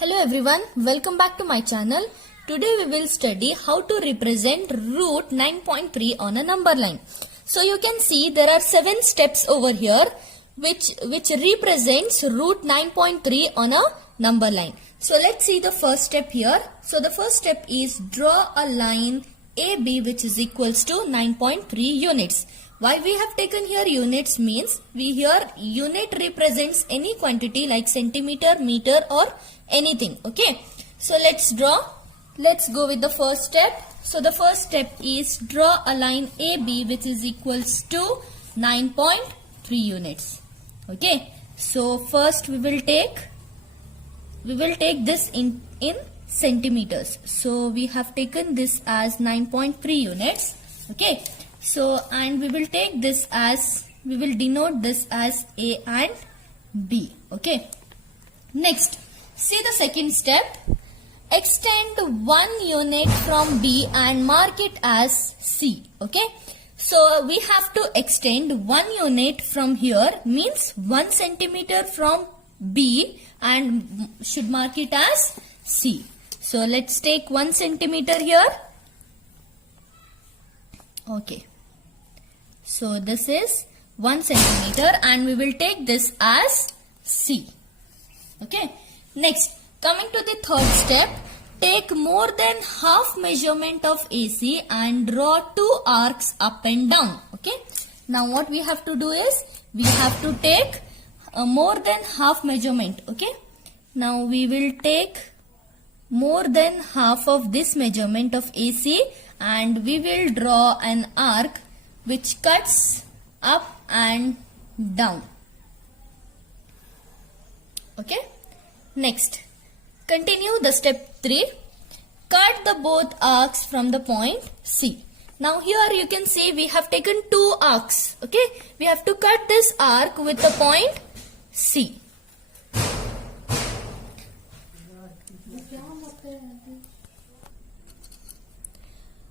Hello everyone, welcome back to my channel. Today we will study how to represent root 9.3 on a number line. So you can see there are 7 steps over here which represents root 9.3 on a number line. So let's see the first step here. So the first step is draw a line AB which is equals to 9.3 units. Why we have taken here units means here unit represents any quantity like centimeter, meter or anything. Okay, so let's draw. Let's go with the first step. So the first step is draw a line AB which is equals to 9.3 units. Okay, so first we will take this in centimeters. So we have taken this as 9.3 units. Okay, so and we will take this as, we will denote this as A and B. Okay, next see the second step. Extend 1 unit from B and mark it as C. Okay, so we have to extend 1 unit from here, means 1 centimeter from B, and should mark it as C. So let's take 1 centimeter here. Okay, so this is 1 centimeter and we will take this as C. Okay, next coming to the third step, take more than half measurement of AC and draw 2 arcs up and down. Okay, now what we have to do is we have to take more than half measurement. Okay, now we will take more than half of this measurement of AC and we will draw an arc which cuts up and down. Okay, next continue the step 3. Cut the both arcs from the point C. Now here you can see we have taken 2 arcs. Okay, we have to cut this arc with the point C.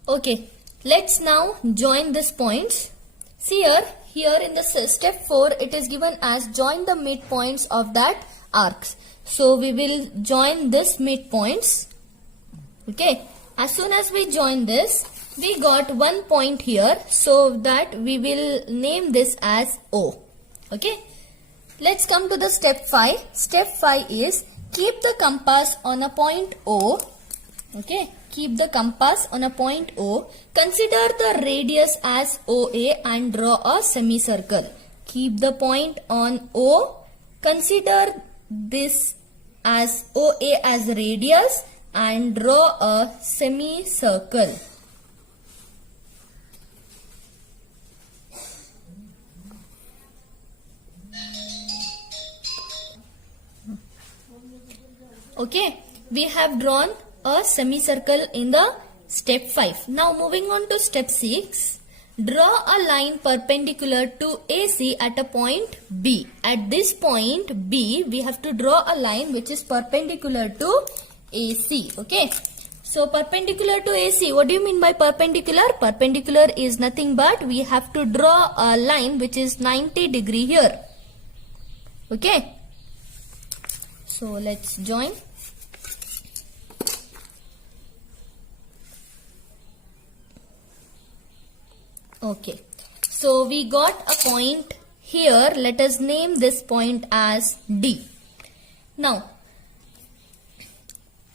Okay, let's now join these points. See here in the step 4 it is given as join the midpoints of that arcs. So we will join this midpoints. Okay, as soon as we join this, we got 1 point here, so that we will name this as O. Okay, let's come to the step 5. Step 5 is keep the compass on a point O. Okay, keep the compass on a point O. Consider the radius as OA and draw a semicircle. Keep the point on O. Consider this as OA as radius and draw a semicircle. Okay, we have drawn a semicircle in the step 5. Now moving on to step 6. Draw a line perpendicular to AC at a point B. At this point B, we have to draw a line which is perpendicular to AC. Okay, so perpendicular to AC, what do you mean by perpendicular? Perpendicular is nothing but we have to draw a line which is 90 degree here. Okay, so let's join. Okay, so we got a point here. Let us name this point as D. Now,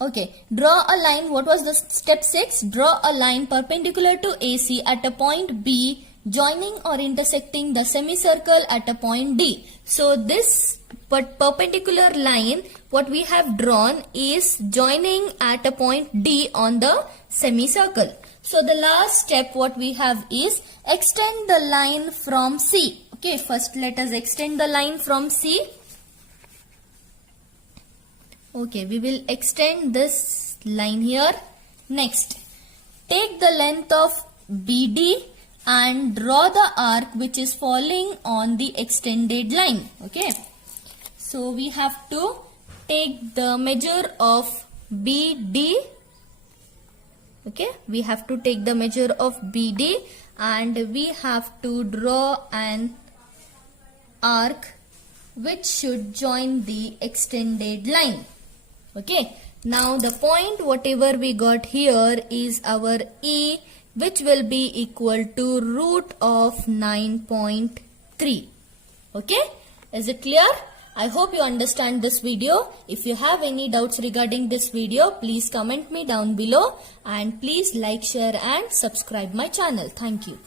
okay, draw a line. What was the step 6? Draw a line perpendicular to AC at a point B, joining or intersecting the semicircle at a point D. So this perpendicular line, what we have drawn is joining at a point D on the semicircle. So the last step what we have is extend the line from C. Okay, first let us extend the line from C. Okay, we will extend this line here. Next, take the length of BD and draw the arc which is falling on the extended line. Okay, so we have to take the measure of BD. Okay, we have to take the measure of BD and we have to draw an arc which should join the extended line. Okay. Now the point whatever we got here is our E, which will be equal to root of 9.3. Okay. Is it clear? I hope you understand this video. If you have any doubts regarding this video, please comment me down below and please like, share and subscribe my channel. Thank you.